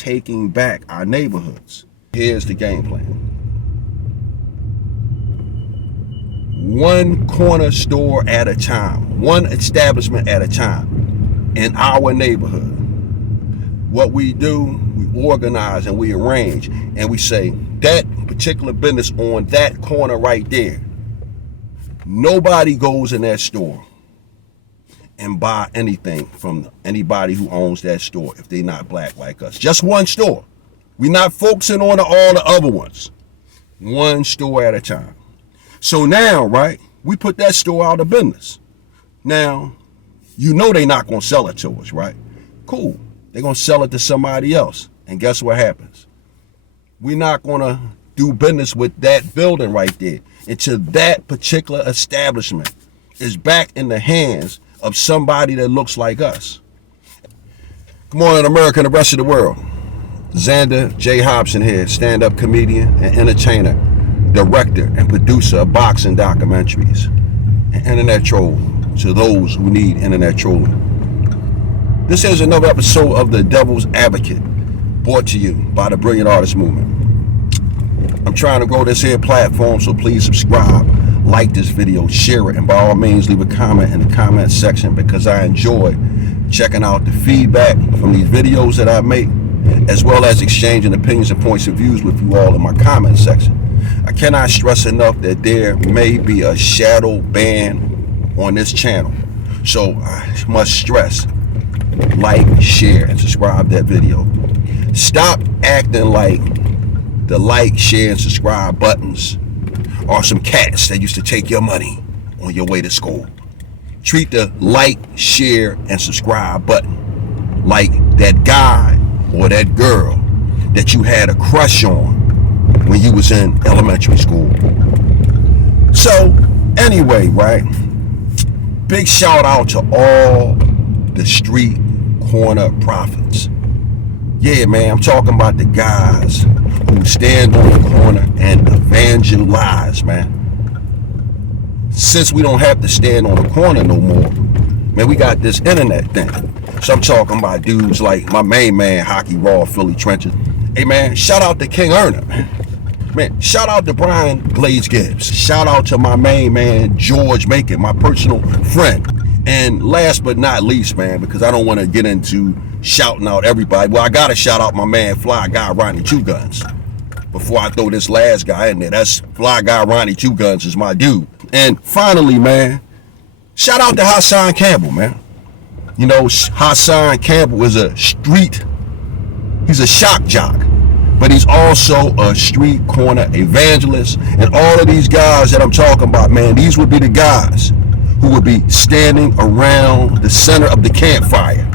taking back our neighborhoods. Here's the game plan. One corner store at a time, one establishment at a time in our neighborhood. What we do, we organize and we arrange, and we say that particular business on that corner right there, nobody goes in that store and buy anything from anybody who owns that store if they're not black like us. Just one store. We're not focusing on all the other ones. One store at a time. So now, right, we put that store out of business. Now, you know they're not going to sell it to us, right? Cool. They're going to sell it to somebody else. And guess what happens? We're not going to do business with that building right there until that particular establishment is back in the hands of somebody that looks like us. Good morning, America and the rest of the world. Xander J. Hobson here, stand-up comedian and entertainer, director and producer of boxing documentaries, and internet troll to those who need internet trolling. This is another episode of The Devil's Advocate, brought to you by the Brilliant Artist Movement. I'm trying to grow this here platform, so please subscribe, like this video, share it, and by all means leave a comment in the comment section, because I enjoy checking out the feedback from these videos that I make, as well as exchanging opinions and points of views with you all in my comment section. I cannot stress enough that there may be a shadow ban on this channel, so I must stress, like, share, and subscribe that video. Stop acting like the like, share, and subscribe buttons are some cats that used to take your money on your way to school. Treat the like, share, and subscribe button like that guy or that girl that you had a crush on when you was in elementary school. So anyway, right, big shout out to all the street corner prophets. Yeah, man, I'm talking about the guys who stand on the corner and evangelize, man. Since we don't have to stand on the corner no more, man, we got this internet thing. So I'm talking about dudes like my main man, Hockey Raw, Philly Trenches. Hey, man, shout out to King Erner, man. Man, shout out to Brian Glaze Gibbs. Shout out to my main man, George Macon, my personal friend. And last but not least, man, because I don't want to get into shouting out everybody. Well, I got to shout out my man, Fly Guy Ronnie Two Guns. Before I throw this last guy in there, that's Fly Guy Ronnie Two Guns is my dude. And finally, man, shout out to Hassan Campbell, man. You know, Hassan Campbell is he's a shock jock, but he's also a street corner evangelist. And all of these guys that I'm talking about, man, these would be the guys who would be standing around the center of the campfire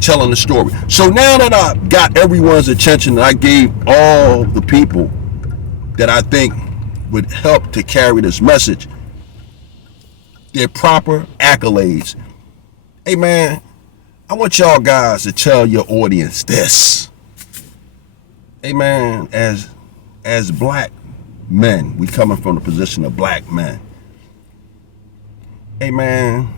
telling the story. So now that I got everyone's attention, I gave all the people that I think would help to carry this message their proper accolades. Hey, man, I want y'all guys to tell your audience this. Hey, man, as black men, we coming from the position of black men. Hey, man,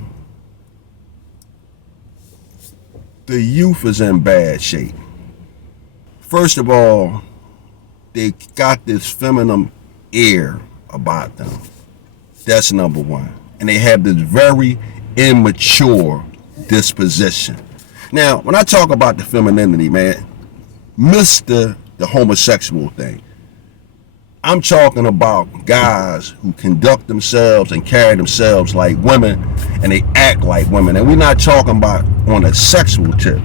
the youth is in bad shape. First of all, they got this feminine air about them. That's number one. And they have this very immature disposition. Now, when I talk about the femininity, man, miss the homosexual thing. I'm talking about guys who conduct themselves and carry themselves like women, and they act like women. And we're not talking about on a sexual tip.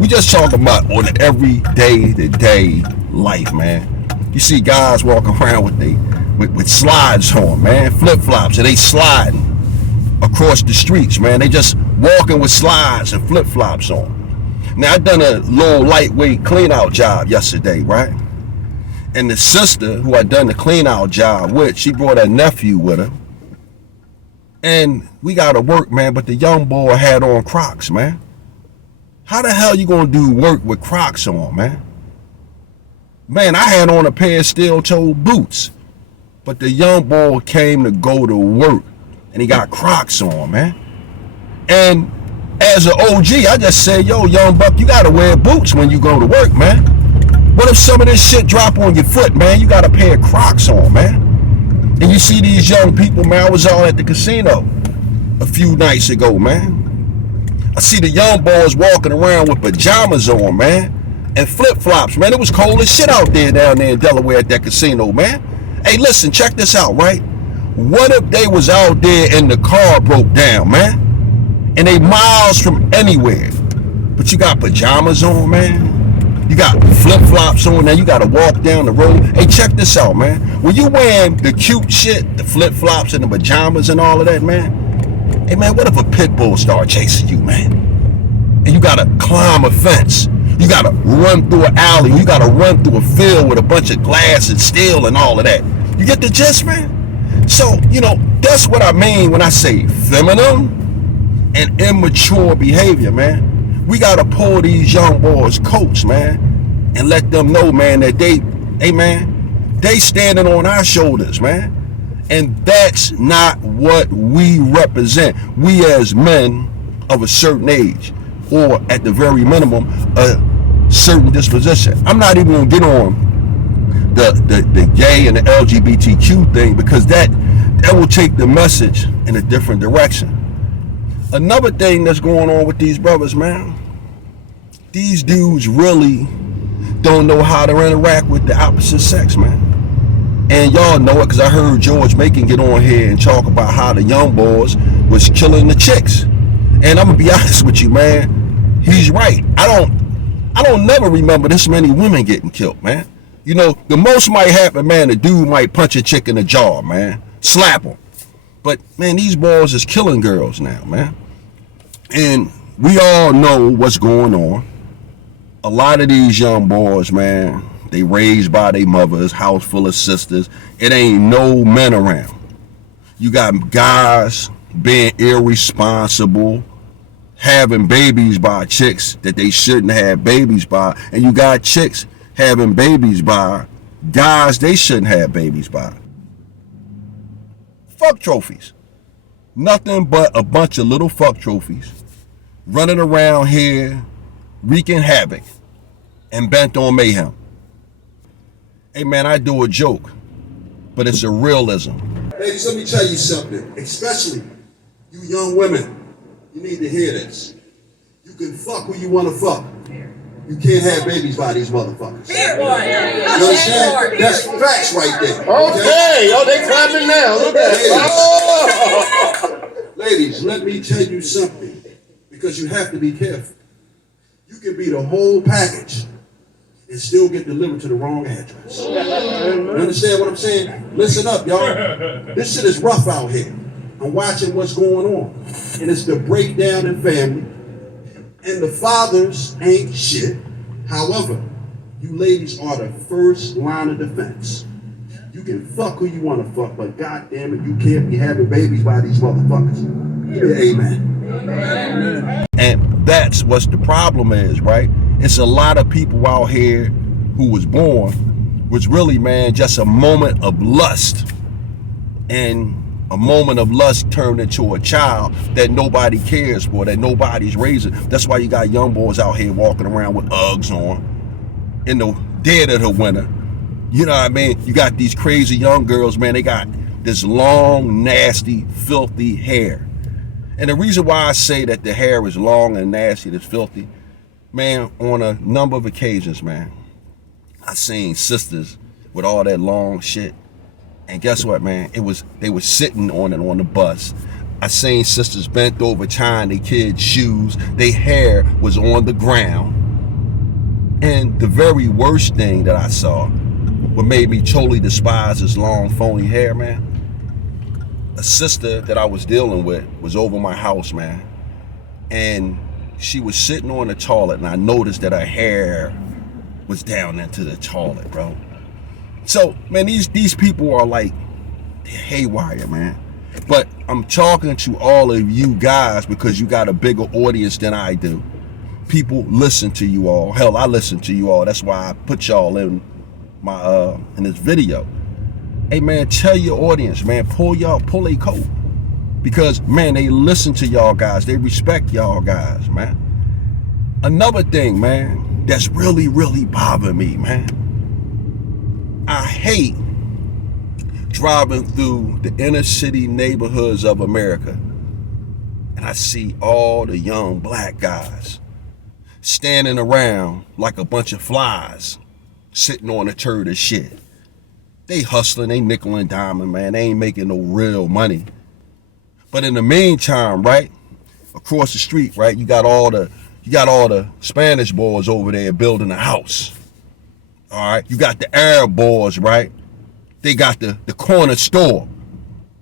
We just talking about on an everyday to day life, man. You see guys walking around with slides on, man, flip-flops, and they sliding across the streets, man. They just walking with slides and flip-flops on. Now, I done a little lightweight clean-out job yesterday, right? And the sister who I done the clean-out job with, she brought her nephew with her. And we got to work, man, but the young boy had on Crocs, man. How the hell you gonna do work with Crocs on, man? Man, I had on a pair of steel-toed boots, but the young boy came to go to work, and he got Crocs on, man. And as an OG, I just said, yo, young buck, you gotta wear boots when you go to work, man. What if some of this shit drop on your foot, man? You got a pair of Crocs on, man. And you see these young people, man. I was out at the casino a few nights ago, man. I see the young boys walking around with pajamas on, man, and flip-flops, man. It was cold as shit out there down there in Delaware at that casino, man. Hey, listen, check this out, right? What if they was out there and the car broke down, man? And they miles from anywhere. But you got pajamas on, man. You got flip-flops on, now you got to walk down the road. Hey, check this out, man. When you wearing the cute shit, the flip-flops and the pajamas and all of that, man. Hey, man, what if a pit bull start chasing you, man? And you got to climb a fence. You got to run through an alley. You got to run through a field with a bunch of glass and steel and all of that. You get the gist, man? So, you know, that's what I mean when I say feminine and immature behavior, man. We got to pull these young boys' coats, man, and let them know, man, that they standing on our shoulders, man. And that's not what we represent. We as men of a certain age, or at the very minimum, a certain disposition. I'm not even going to get on the gay and the LGBTQ thing, because that will take the message in a different direction. Another thing that's going on with these brothers, man, these dudes really don't know how to interact with the opposite sex, man. And y'all know it because I heard George Macon get on here and talk about how the young boys was killing the chicks. And I'm gonna be honest with you, man, he's right. I don't never remember this many women getting killed, man. You know, the most might happen, man, the dude might punch a chick in the jaw, man, slap them. But man, these boys is killing girls now, man. And we all know what's going on. A lot of these young boys, man, they raised by their mothers, house full of sisters. It ain't no men around. You got guys being irresponsible, having babies by chicks that they shouldn't have babies by. And you got chicks having babies by guys they shouldn't have babies by. Fuck trophies. Nothing but a bunch of little fuck trophies running around here wreaking havoc and bent on mayhem. Hey man, I do a joke, but it's a realism. Ladies, let me tell you something, especially you young women, you need to hear this. You can fuck who you want to fuck. You can't have babies by these motherfuckers. You understand? That's facts right there. Okay, oh, they clapping now. Look at it. Ladies, let me tell you something, because you have to be careful. You can be the whole package and still get delivered to the wrong address. You understand what I'm saying? Listen up, y'all. This shit is rough out here. I'm watching what's going on. And it's the breakdown in family. And the fathers ain't shit. However, you ladies are the first line of defense. You can fuck who you want to fuck, but goddamn it, you can't be having babies by these motherfuckers. Yeah, amen. Amen. And that's what the problem is, right? It's a lot of people out here who was born was really, man, just a moment of lust. And a moment of lust turned into a child that nobody cares for, that nobody's raising. That's why you got young boys out here walking around with Uggs on in the dead of the winter. You know what I mean? You got these crazy young girls, man, they got this long, nasty, filthy hair. And the reason why I say that the hair is long and nasty, it's filthy, man, on a number of occasions, man, I seen sisters with all that long shit. And guess what, man? They were sitting on it on the bus. I seen sisters bent over tying their kids' shoes. Their hair was on the ground. And the very worst thing that I saw, what made me totally despise this long, phony hair, man, a sister that I was dealing with was over my house, man. And she was sitting on the toilet, and I noticed that her hair was down into the toilet, bro. So, man, these people are like, they're haywire, man. But I'm talking to all of you guys because you got a bigger audience than I do. People listen to you all. Hell, I listen to you all. That's why I put y'all in my in this video. Hey, man, tell your audience, man, pull a coat. Because, man, they listen to y'all guys. They respect y'all guys, man. Another thing, man, that's really, really bothering me, man. I hate driving through the inner city neighborhoods of America, and I see all the young black guys standing around like a bunch of flies, sitting on a turd of shit. They hustling, they nickel and diming, man. They ain't making no real money. But in the meantime, right, across the street, right, you got all the Spanish boys over there building a house. All right, you got the Arab boys, right? They got the corner store.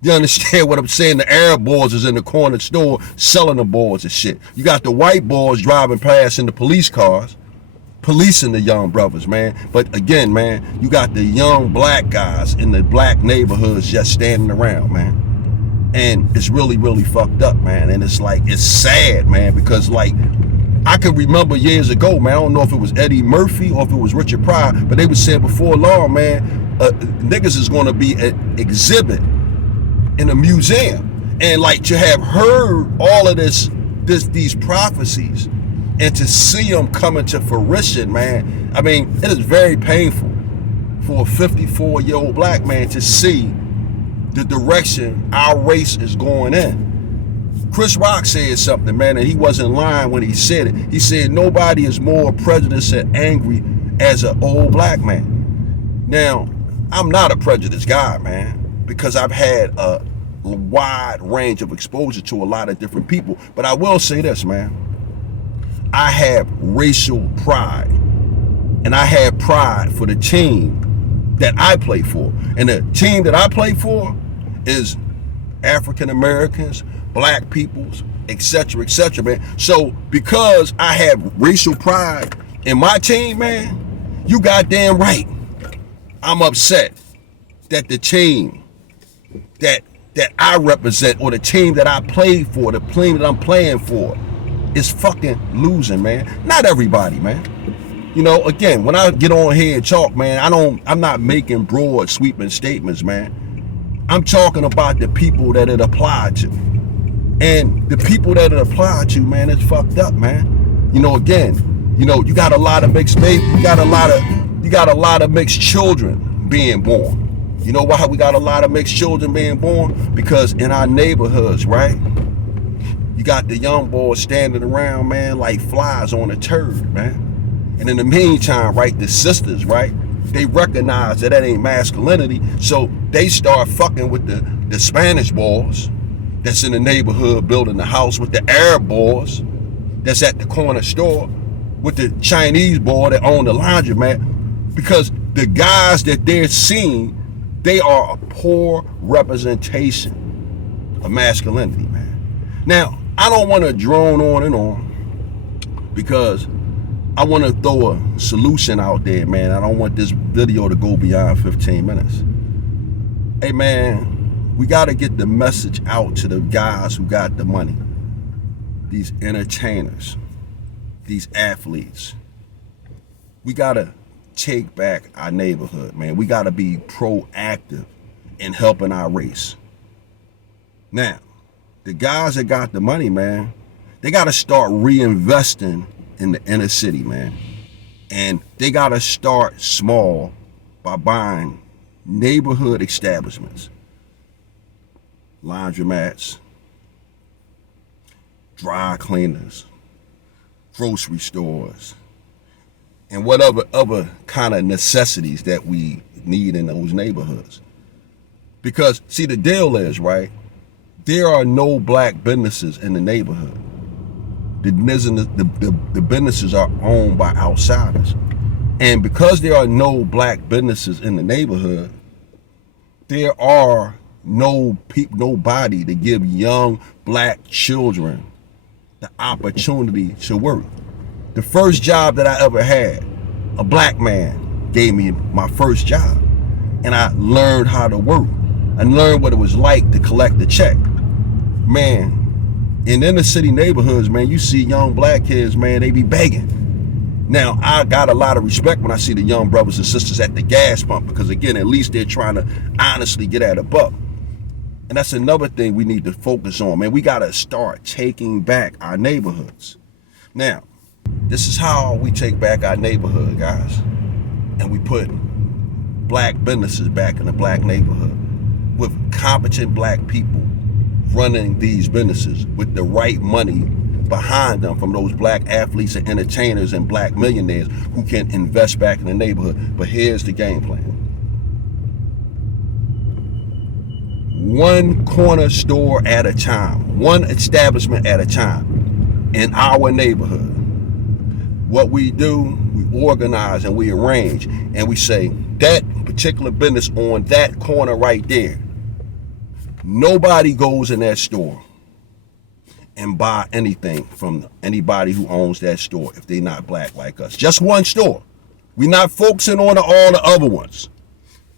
You understand what I'm saying? The Arab boys is in the corner store selling the boys and shit. You got the white boys driving past in the police cars, policing the young brothers, man. But again, man, you got the young black guys in the black neighborhoods just standing around, man. And it's really, really fucked up, man. And it's like, it's sad, man, because like, I can remember years ago, man, I don't know if it was Eddie Murphy or if it was Richard Pryor, but they would say before long, man, niggas is gonna be an exhibit in a museum. And like to have heard all of these prophecies and to see them coming to fruition, man, I mean, it is very painful for a 54-year-old black man to see the direction our race is going in. Chris Rock said something, man, and he wasn't lying when he said it. He said nobody is more prejudiced and angry as an old black man. Now, I'm not a prejudiced guy, man, because I've had a wide range of exposure to a lot of different people. But I will say this, man. I have racial pride, and I have pride for the team that I play for. And the team that I play for is African Americans, black peoples, etc., man. So because I have racial pride in my team, man, you goddamn right. I'm upset that the team that I represent, or the team that I play for, the team that I'm playing for, is fucking losing, man. Not everybody, man. You know, again, when I get on here and talk, man, I'm not making broad, sweeping statements, man. I'm talking about the people that it applied to. And the people that it applied to, man, it's fucked up, man. You know, again, you know, you got a lot of mixed babies, you got a lot of mixed children being born. You know why we got a lot of mixed children being born? Because in our neighborhoods, right, you got the young boys standing around, man, like flies on a turd, man. And in the meantime, right, the sisters, right, they recognize that ain't masculinity, so they start fucking with the Spanish boys that's in the neighborhood building the house, with the Arab boys that's at the corner store, with the Chinese boy that own the laundromat, because the guys that they're seeing, they are a poor representation of masculinity, man. Now, I don't want to drone on and on, because I want to throw a solution out there, man. I don't want this video to go beyond 15 minutes. Hey, man, we got to get the message out to the guys who got the money, these entertainers, these athletes. We got to take back our neighborhood, man. We got to be proactive in helping our race. Now, the guys that got the money, man, they got to start reinvesting in the inner city, man. And they got to start small by buying neighborhood establishments, laundromats, dry cleaners, grocery stores, and whatever other kind of necessities that we need in those neighborhoods. Because, see, the deal is, right, there are no black businesses in the neighborhood. The businesses are owned by outsiders. And because there are no black businesses in the neighborhood, there are nobody to give young black children the opportunity to work. The first job that I ever had, a black man gave me my first job, and I learned how to work. I learned what it was like to collect the check. Man, in inner city neighborhoods, man, you see young black kids, man, they be begging. Now, I got a lot of respect when I see the young brothers and sisters at the gas pump, because again, at least they're trying to honestly get at a buck. And that's another thing we need to focus on, man. We got to start taking back our neighborhoods. Now, This is how we take back our neighborhood, guys. And we put black businesses back in the black neighborhood with competent black people running these businesses with the right money behind them from those black athletes and entertainers and black millionaires who can invest back in the neighborhood. But here's the game plan. One corner store at a time, one establishment at a time in our neighborhood. What we do, we organize and we arrange and we say that particular business on that corner right there, nobody goes in that store and buy anything from anybody who owns that store if they're not black like us. Just one store. We're not focusing on all the other ones.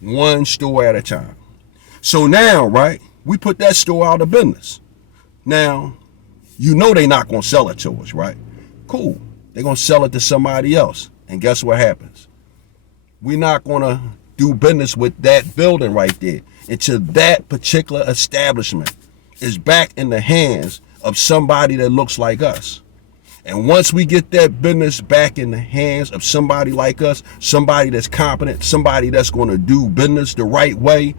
One store at a time. So now, right, we put that store out of business. Now, you know they're not going to sell it to us, right? Cool. They're going to sell it to somebody else. And guess what happens? We're not going to do business with that building right there until that particular establishment is back in the hands of somebody that looks like us. And once we get that business back in the hands of somebody like us, somebody that's competent, somebody that's going to do business the right way,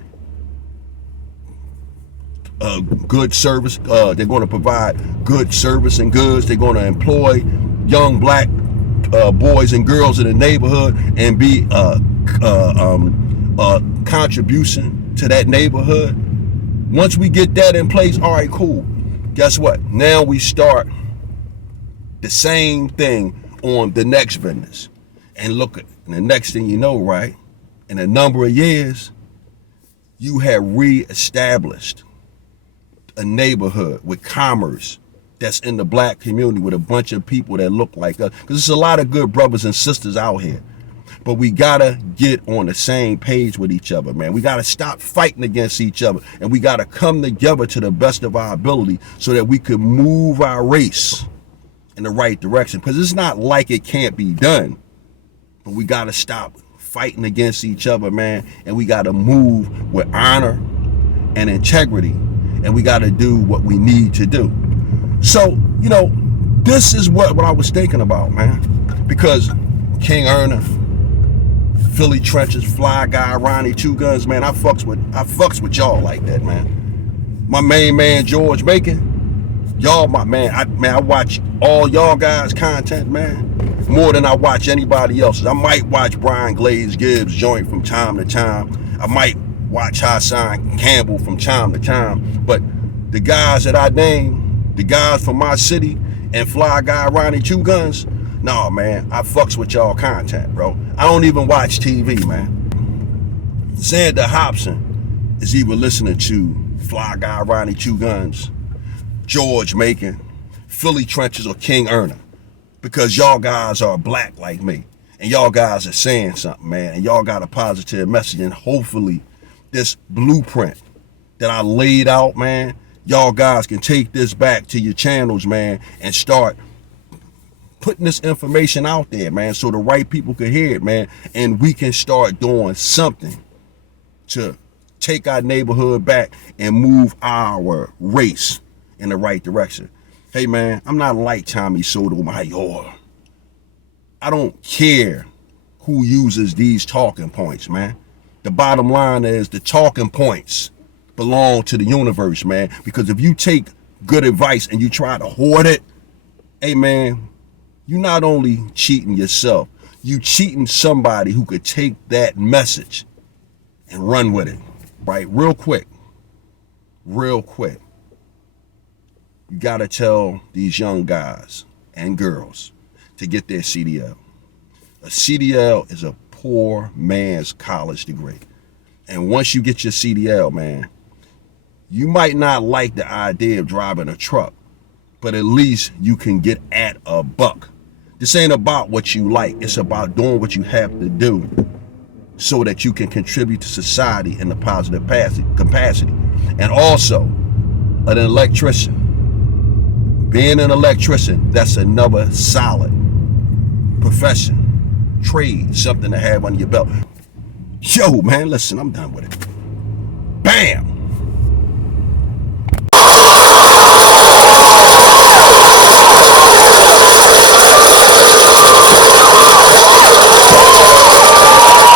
good service, they're going to provide good service and goods, they're going to employ young black boys and girls in the neighborhood and be contribution to that neighborhood. Once we get that in place, all right, cool. Guess what? Now we start the same thing on the next business. And look, and the next thing you know, right, in a number of years, you have reestablished a neighborhood with commerce that's in the black community with a bunch of people that look like us. Because there's a lot of good brothers and sisters out here. But we gotta get on the same page with each other, man. We gotta stop fighting against each other. And we gotta come together to the best of our ability so that we can move our race in the right direction. Because it's not like it can't be done. But we gotta stop fighting against each other, man. And we gotta move with honor and integrity. And we gotta do what we need to do. So, you know, this is what I was thinking about, man. Because King Erna, Philly Trenches, Fly Guy, Ronnie, Two Guns, man, I fucks with y'all like that, man. My main man, George Macon, y'all my man. I watch all y'all guys' content, man, more than I watch anybody else's. I might watch Brian Glaze, Gibbs joint from time to time. I might watch Hassan, Campbell from time to time. But the guys that I name, the guys from my city, and Fly Guy, Ronnie, Two Guns, nah, man, I fucks with y'all content, bro. I don't even watch TV, man. Xander Hobson is either listening to Fly Guy, Ronnie, Two Guns, George Macon, Philly Trenches, or King Erna, because y'all guys are black like me, and y'all guys are saying something, man, and y'all got a positive message, and hopefully this blueprint that I laid out, man, y'all guys can take this back to your channels, man, and start putting this information out there, man, so the right people can hear it, man, and we can start doing something to take our neighborhood back and move our race in the right direction. Hey, man, I'm not like Tommy Sotomayor. I don't care who uses these talking points, man. The bottom line is the talking points belong to the universe, man, because if you take good advice and you try to hoard it, hey, man, you not only cheating yourself, you cheating somebody who could take that message and run with it, right? Real quick. You gotta tell these young guys and girls to get their CDL. A CDL is a poor man's college degree. And once you get your CDL, man, you might not like the idea of driving a truck, but at least you can get at a buck. This ain't about what you like. It's about doing what you have to do so that you can contribute to society in a positive capacity. And also, an electrician. Being an electrician, that's another solid profession, trade, something to have under your belt. Yo, man, listen, I'm done with it.